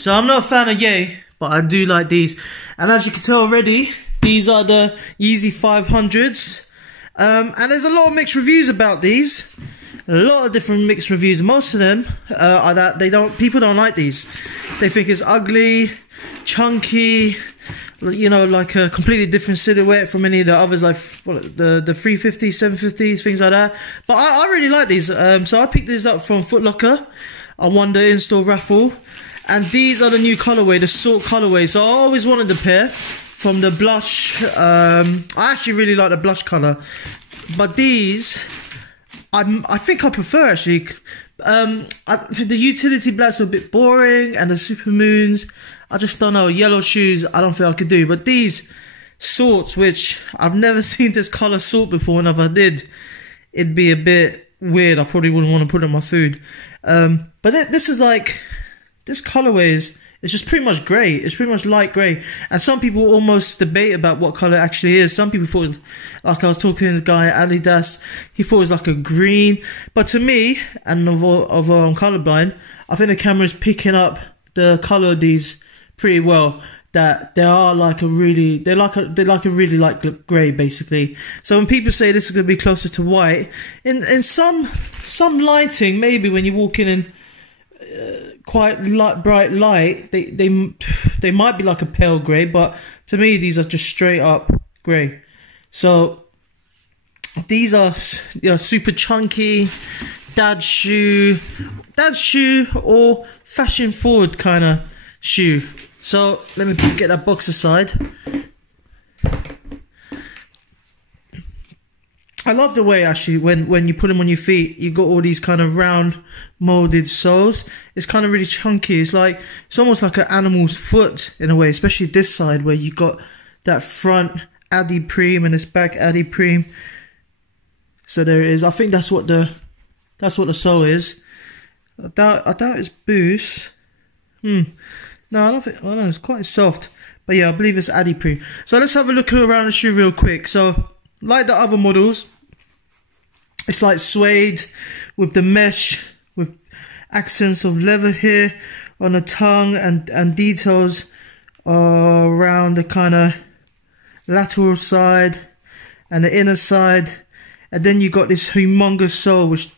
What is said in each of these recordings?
So I'm not a fan of Ye, but I do like these. And as you can tell already, these are the Yeezy 500s. And there's a lot of mixed reviews about these. A lot of different mixed reviews. Most of them are that people don't like these. They think it's ugly, chunky, you know, like a completely different silhouette from any of the others, like the 350s, 750s, things like that. But I really like these. So I picked these up from Foot Locker. I won the in-store raffle. And these are the new colorway, the Salt colorway. So I always wanted the pair from the blush. I actually really like the blush color. But these, I think I prefer actually. The utility blacks are a bit boring, and the super moons, I just don't know. Yellow shoes, I don't think I could do. But these sorts, which I've never seen this color sort before, and if I did, it'd be a bit weird. I probably wouldn't want to put it on my food. But this is like, this colorway is, it's just pretty much grey. It's pretty much light grey. And some people almost debate about what colour it actually is. Some people thought it was, like I was talking to the guy at Adidas, he thought it was like a green. But to me, and although I'm colourblind, I think the camera's picking up the colour of these pretty well. That they are like a really, they're like a really light grey basically. So when people say this is going to be closer to white, in some lighting, maybe when you walk in quite light, bright light, they might be like a pale grey, but to me these are just straight up grey. So these are, you know, super chunky dad shoe or fashion forward kind of shoe. So let me get that box aside. I love the way actually when you put them on your feet, you got all these kind of round molded soles. It's kind of really chunky. It's almost like an animal's foot in a way, especially this side where you got that front Adi Preem and this back Adi Preem. So there it is. I think that's what the sole is. I doubt it's Boost. No, I don't think. Oh no, it's quite soft. But yeah, I believe it's Adi Preem. So let's have a look around the shoe real quick. So like the other models, it's like suede with the mesh, with accents of leather here on the tongue and details around the kind of lateral side and the inner side. And then you got this humongous sole which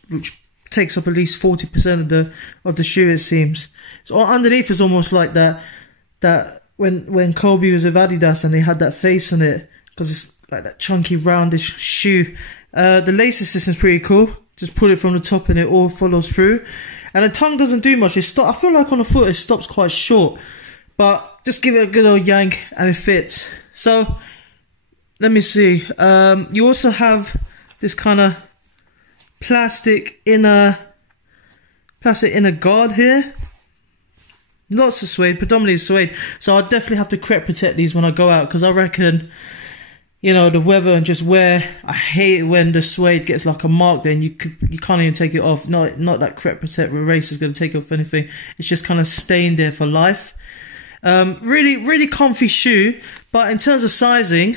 takes up at least 40% of the shoe, it seems. So underneath is almost like that when Kobe was with Adidas and they had that face on it, because it's like that chunky roundish shoe. The lace system is pretty cool. Just put it from the top and it all follows through. And the tongue doesn't do much. I feel like on the foot it stops quite short, but just give it a good old yank and it fits. So let me see. You also have this kind of plastic inner guard here. Lots of suede, predominantly suede. So I'll definitely have to crep protect these when I go out, because I reckon, you know, the weather and just wear. I hate it when the suede gets like a mark. Then you can't even take it off. Not that crep protect eraser is going to take off anything. It's just kind of staying there for life. Really comfy shoe, but in terms of sizing,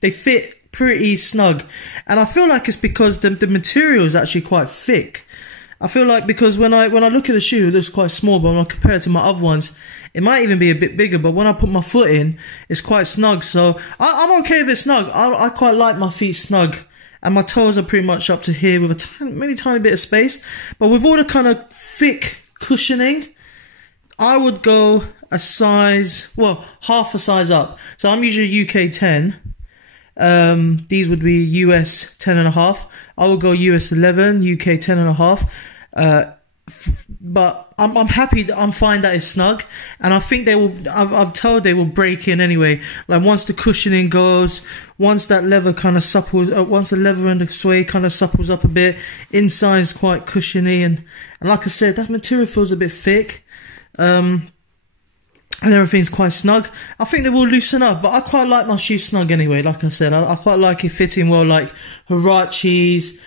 they fit pretty snug, and I feel like it's because the material is actually quite thick. I feel like because when I look at the shoe, it looks quite small, but when I compare it to my other ones, it might even be a bit bigger. But when I put my foot in, it's quite snug. So I'm okay with it snug. I quite like my feet snug, and my toes are pretty much up to here with a tiny bit of space. But with all the kind of thick cushioning, I would go a size, well, half a size up. So I'm usually UK 10. These would be US 10.5. I will go US 11, UK 10.5. But I'm happy. I'm fine that it's snug, and I think they will. I've told they will break in anyway. Like once the cushioning goes, once that leather kind of supples, once the leather and the suede kind of supples up a bit, inside is quite cushiony, and like I said, that material feels a bit thick. And everything's quite snug. I think they will loosen up, but I quite like my shoes snug anyway. Like I said, I quite like it fitting well, like Huaraches.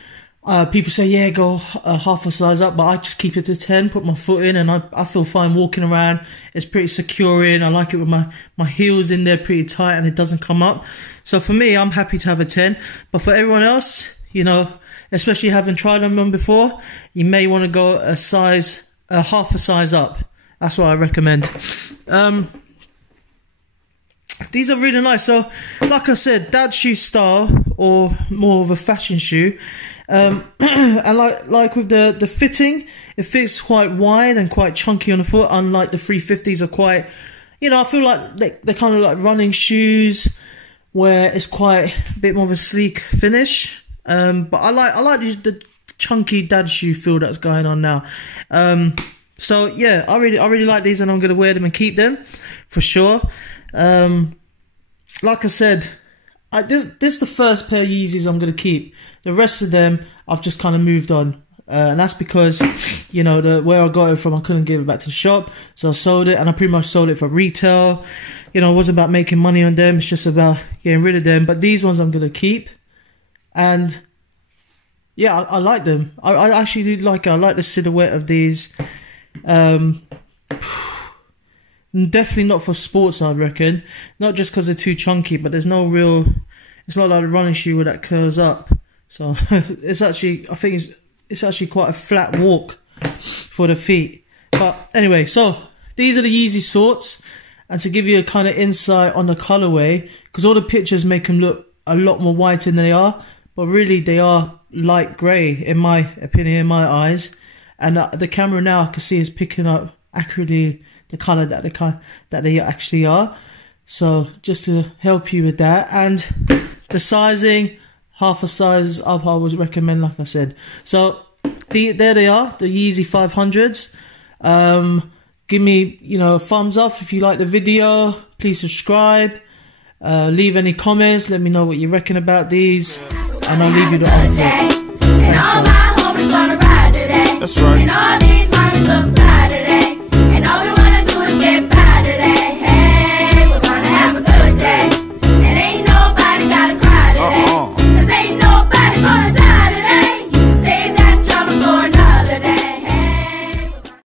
People say, yeah, go half a size up, but I just keep it to 10, put my foot in, and I feel fine walking around. It's pretty secure in. I like it with my heels in there pretty tight and it doesn't come up. So for me, I'm happy to have a 10. But for everyone else, you know, especially having tried them on before, you may want to go half a size up. That's what I recommend. These are really nice. So, like I said, dad shoe style, or more of a fashion shoe. And like with the fitting, it fits quite wide and quite chunky on the foot. Unlike the 350s are quite, you know, I feel like they're kind of like running shoes, where it's quite a bit more of a sleek finish. But I like the chunky dad shoe feel that's going on now. So yeah, I really like these, and I'm gonna wear them and keep them for sure. Like I said, this is the first pair of Yeezys I'm gonna keep. The rest of them I've just kind of moved on, and that's because, you know, where I got it from, I couldn't give it back to the shop, so I sold it, and I pretty much sold it for retail. You know, it wasn't about making money on them, it's just about getting rid of them. But these ones I'm gonna keep, and yeah, I like them. I actually do like it. I like the silhouette of these. Definitely not for sports, I reckon. Not just because they're too chunky, but there's no real. It's not like a running shoe where that curls up. So it's actually, I think it's actually quite a flat walk for the feet. But anyway, so these are the Yeezy sorts, and to give you a kind of insight on the colorway, because all the pictures make them look a lot more white than they are, but really they are light grey in my opinion, in my eyes. And the camera now I can see is picking up accurately the colour that they actually are. So just to help you with that, and the sizing, half a size up I would recommend, like I said. So there they are, the Yeezy 500s. Give me, you know, a thumbs up if you like the video. Please subscribe. Leave any comments. Let me know what you reckon about these, and I'll leave you the unfold. Thanks, guys. That's right.